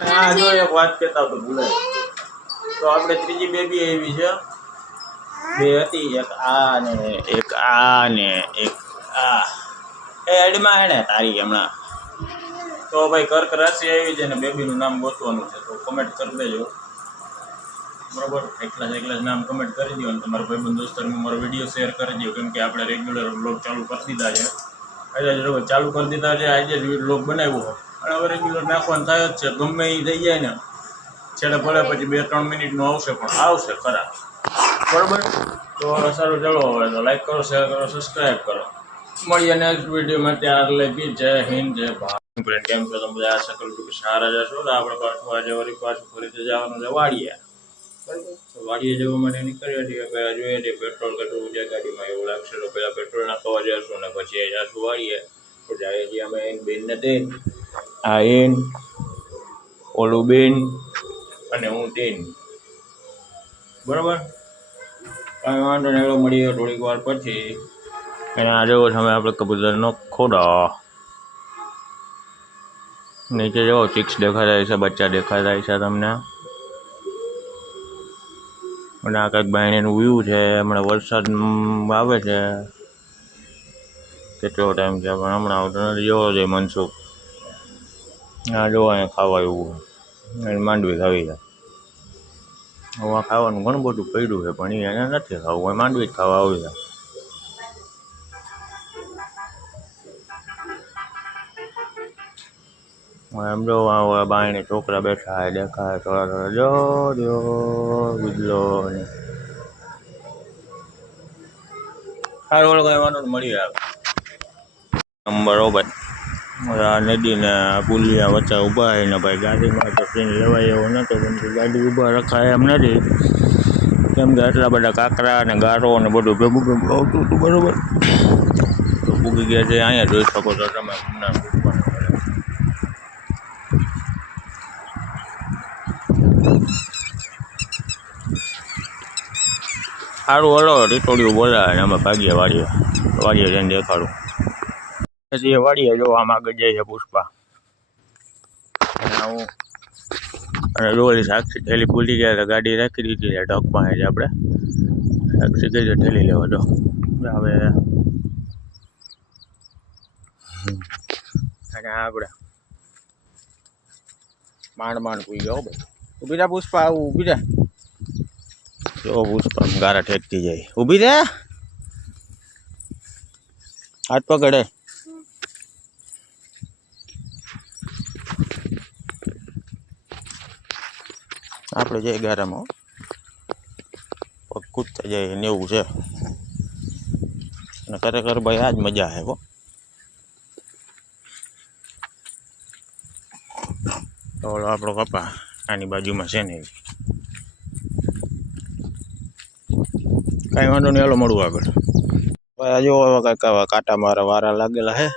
આ જો એક વાત કહેતા તો ભૂલાય. તો આપણે ત્રીજી બેબી એવી છે, બે હતી, એક આ ને એક આ ને એક આ. એ એડમાં હે ને તારી હમણાં. તો ભાઈ કર્ક રાશિ આવી છે ને બેબીનું નામ ગોતવાનું છે, તો કમેન્ટ કરી દેજો બરોબર. એકલા જ નામ કમેન્ટ કરી દો અને તમારા ભાઈબંધ દોસ્તરમાં મારો વિડીયો શેર કરી દો, કેમ કે આપણે રેગ્યુલર બ્લોગ ચાલુ કરી દીધા છે. આજે જ ચાલુ કરી દીધા છે, આજે જ બ્લોગ બનાવ્યો અને હવે રેગ્યુલર નાખવાનું થાય જ છે. ગમે એ થઈ જાય ને છેલ્લે ભલે પછી 2-3 મિનિટનું આવશે, પણ આવશે ખરા બરોબર. તો સારું, ચાલો હવે તો લાઈક કરો, શેર કરો, સબસ્ક્રાઈબ કરો. મળીએ નેક્સ્ટ વિડીયોમાં. ત્યાર લગી જય હિન્દ, જય ભારત. કેમ છો તમે? આશા કરું છું કે સારા જશો. આપણે પાછું આજે પાછું ફરીથી જવાનું છે વાડીએ. વાડીએ જવા માટે નીકળ્યા છીએ. પહેલાં જોઈએ છીએ પેટ્રોલ કેટલું છે ગાડીમાં, એવું લાગશે તો પહેલાં પેટ્રોલ નાખવા જશું ને પછી જશું વાડીએ. તો જાય છીએ અમે બેનને દઈ, આ એન ઓલું બેન અને હું તેન બરાબર. કાંઈ વાંધો નહીં, એવો મળીએ થોડીક વાર પછી. અને આ જેવો સમય આપણે કબૂતરનો ખોડા નીચે જેવો ચિક્સ દેખાતા છે, બચ્ચા દેખાતા છે તમને. અને આ કંઈક બાયણીનું વ્યૂ છે. હમણાં વરસાદ આવે છે, કેટલો ટાઈમ છે પણ હમણાં આવતો નથી. જેવો છે મનસુખ, આ જોવો અહીંયા ખાવા એવું અને માંડવી ખાવી છે. હવે આ ખાવાનું ઘણું બધું પડ્યું છે, પણ એને નથી ખાવું, માંડવી જ ખાવા આવી છે. એમ જો બાયણે છોકરા બેઠા દેખાય થોડા થોડા, જો બિજલો ને સારું. ઓળખ વાંધો મળી આવે બરોબર. આ નદીને પુલિયા વચ્ચે ઊભા હોય ને ભાઈ, ગાડીમાં તો સીન લેવાય એવો નહોતો, કેમ કે ગાડી ઊભા રખાય એમ નથી, કેમ કે આટલા બધા કાંકરા અને ગારો અને બધું ભેગું આવતું હતું બરોબર. તો પૂગી ગયા છે, અહીંયા જોઈ શકો છો તમે. સારું હલો, રીતોડિયું બોલાવે ને અમે ભાગીએ વાડીએ જઈને દેખાડું. પછી એ વાડીએ જો આમ આગળ જાય છે પુષ્પા હું અને રોલી સાક્ષી થેલી ભૂલી ગયા તો ગાડી રાખી દીધી છે ઢોકમાં. છે આપણે સાક્ષી કઈ છે થેલી લેવા દો હવે. અને આપણે માંડ પૂઈ ગયો ભાઈ. ઊભી રહ્યા પુષ્પા, આવું ઊભી રહ્યા. જો પુષ્પા ગારા ઠેકતી જાય, ઊભી રે, હાથ પકડે. આપણે જઈ ગારામાં પગ કૂદતા જાય ને એવું છે. અને ખરેખર ભાઈ આ જ મજા આવે હો. તો આપણો કપા આની બાજુમાં છે ને, કાંઈ વાંધો નહીં, હાલો મળવું આગળ. ભાઈ જો હવે કાંઈક આવા કાંટા મારા વારા લાગેલા હે,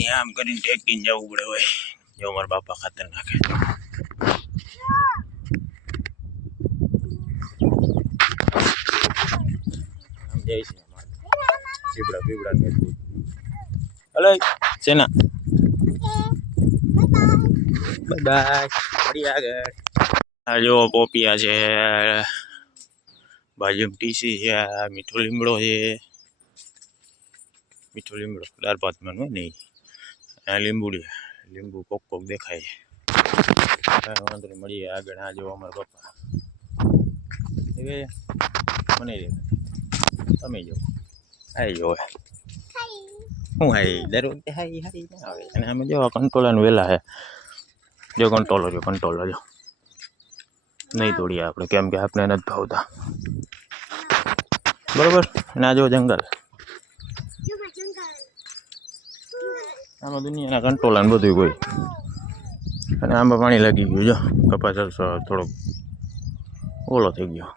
એ આમ કરીને ટેકીને જવું પડે ભાઈ. જો મારા બાપા ખાતર નાખે. આમ જાય છે પીપળા ને હલો સેના. બાય બાય, આગળ. આ જો પોપિયા છે, બાજુમાં ટીસી છે, મીઠો લીમડો છે. મીઠો લીમડો દાળ ભાતમાં હોય નહીં, આ લીંબુ કોક દેખાય છે. કાંઈ વાંધો નહીં, મળીએ આગળ. આ જો અમારા પપ્પા મને તમે જો હાઈ જો હું હાઈ દર વખતે હાઈ ના આવે. અને અમે જો કંટ્રોલર વેલા છે, જો કંટ્રોલો જો નહીં તોડીએ આપણે, કેમ કે આપણે નથી ભાવતા બરોબર. ના જો જંગલ, આમાં દુનિયાના કંટ્રોલર બધું કોઈ. અને આમાં પાણી લાગી ગયું, જો કપાસ થોડોક ઓલો થઈ ગયો.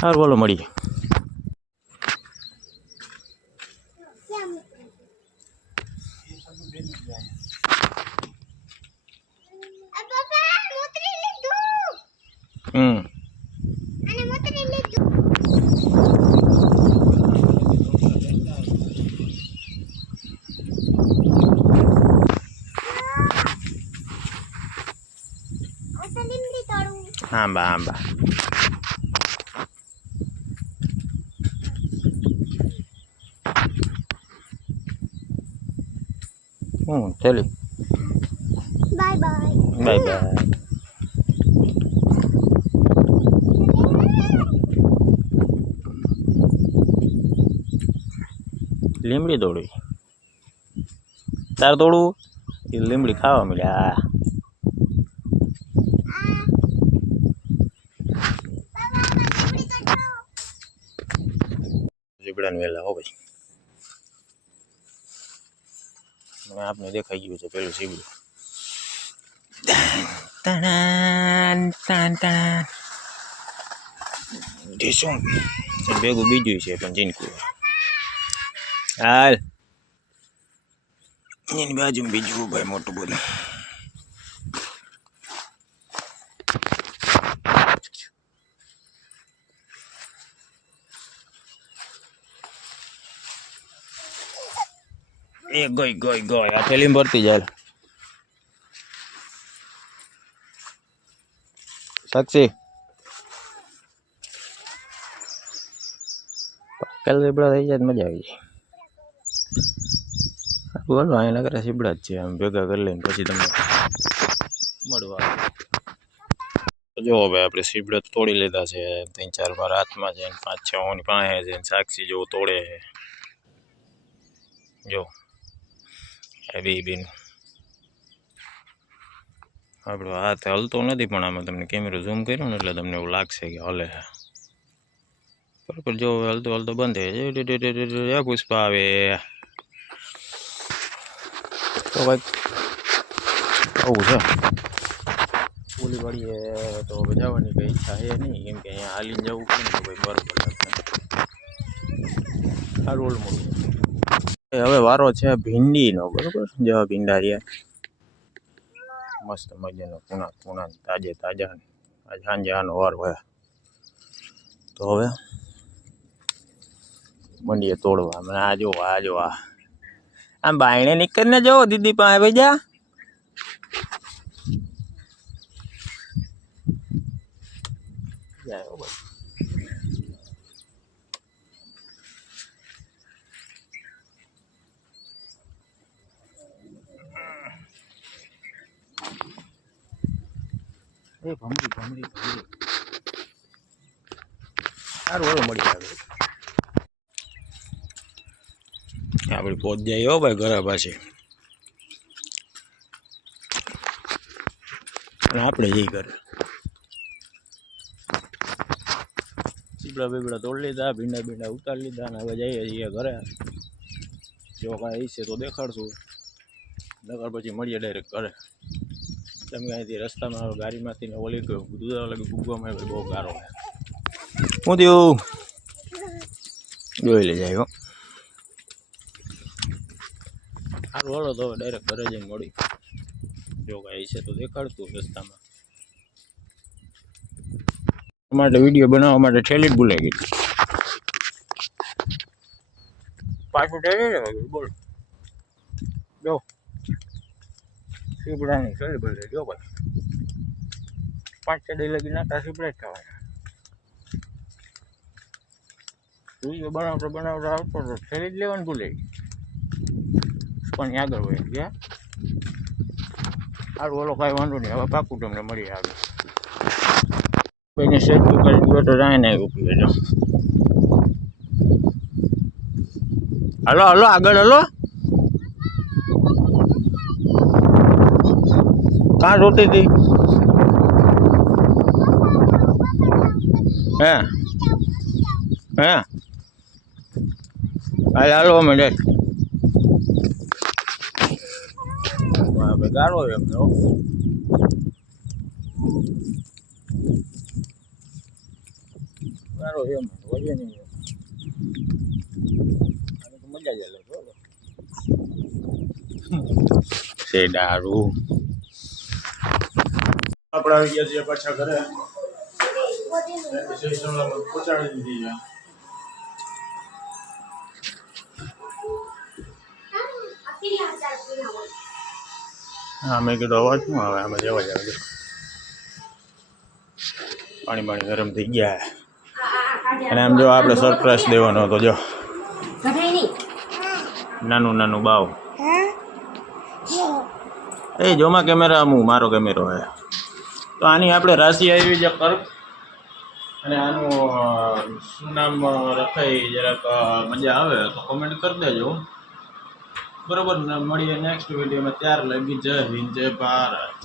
સારું બોલો, મળીએ. આંબા આંબા ચાલી બાય બાય. Bye bye. લીમડી તોડવી તાર તોડવું એ લીમડી ખાવા મળ્યા. ઝીબડા વેલા હો ભાઈ મને આપને દેખાઈ ગયું છે પેલું ઝીબડું. શું ભેગું બીજું છે પણ જીનકું હાલ એની બાજુ બીજું ભાઈ મોટું બધું. એ ગઈ ગઈ ગઈ આ થેલી ભરતી જાય. સાક્ષી કાલ સીબડા થઈ જાય મજા આવી જાય. બોલો અહીંયા નગર સીબડા જ છે આમ ભેગા કરી લઈને પછી તમને મળવા. જો ભાઈ આપણે સીબડા તોડી લીધા છે 3-4 વાર હાથમાં છે 5-6 ની પાસે છે. સાક્ષી જેવું તોડે છે જો બેન. આપણો હાથ હલતો નથી પણ આમાં તમને કેમેરો ઝૂમ કર્યો ને એટલે તમને એવું લાગશે કે હલે છે બરાબર. જો હલતો હલતો બંધ થઈ જાય. પુષ્પા આવે તો ભાઈ આવું છે. ઓલી વાળીએ તો જવાની કઈ ઈચ્છા છે નહીં કેમ કે અહીંયા હાલીને જવું પડે ને ભાઈ બરાબર સારું ઓલું મોડું. હવે વારો છે ભીંડીનો બરોબર. જેવા ભીંડા રહ્યા મસ્ત મજાનો કુણા કુણા તાજે તાજા. આજ સાંજે આનો વાર હોય તો હવે મંડીએ તોડવા. મને આ જો આમ બાયણે નીકળીને જાઓ દીદી પાસે ભાઈ જા. એ ભમરી ભમરી ભમરી સારું ઓલો મળી આવે. આપણે પહોંચ જાય હો ભાઈ ઘર પાસે અને આપણે જઈ ઘરે. સીબડા બીબડા તોડી લીધા ભીંડા ભીંડા ઉતારી લીધા અને હવે જઈએ છીએ ઘરે. જો કાંઈ છે તો દેખાડશું નકર પછી મળીએ ડાયરેક્ટ ઘરે. તમે અહીંથી રસ્તામાં ગાડીમાંથી ને ઓલી દૂધા લગી ભૂગવામાં બહુ ગારો છે. હું થયું જોઈ લેજાય હો. સારું હલો તો ડાયરેક્ટ ઘરે જઈને મળી. જો કાંઈ છે તો દેખાડતું રસ્તામાં. માટે વિડીયો બનાવવા માટે ઠેલી જ ભૂલાઈ ગઈ. પાછું ઠેલી ને બોલ જો સીબડાની ઠેલી બોલે જો ભાઈ 5 ચડી લગી નાખતા સીબડા જ ખાવાના. વિડીયો બનાવતા બનાવતા આવતો તો ઠેલી જ લેવાનું ભૂલાઈ ગઈ પણ આગળ હોય ગયા. સારું ઓલો કાંઈ વાંધો નહીં. હવે પાકું તમને મળી આવે. કોઈને સેટ કરી ગયો તો જાય ને એવું પીએ જો. હલો હલો આગળ હલો. કાં જોતી હતી હે હે હાલ હાલો અમે ડે ગાળો એમ ગાળો એમ વજે નહીં મજા જ અલગ છે દારૂ. આપણે આવી ગયા છીએ પાછા ઘરે. પહોંચાડી દીધી. હા મેં કીધું અવાજ શું આવે આમાં જવા જાવ. પાણી પાણી ગરમ થઈ ગયા. અને આમ જો આપણે સરપ્રાઈઝ દેવાનો હતો. જો નાનું નાનું બાવ. એ જોમાં કેમેરા આમ મારો કેમેરો હે. તો આની આપણે રાશિ આવી છે કર્ક. અને આનું શું નામ રખાય જરાક મજા આવે તો કોમેન્ટ કરી દેજો. બરોબર ને, મળીએ નેક્સ્ટ વિડીયોમાં. ત્યાર લગી જય હિન્દ, જય ભારત.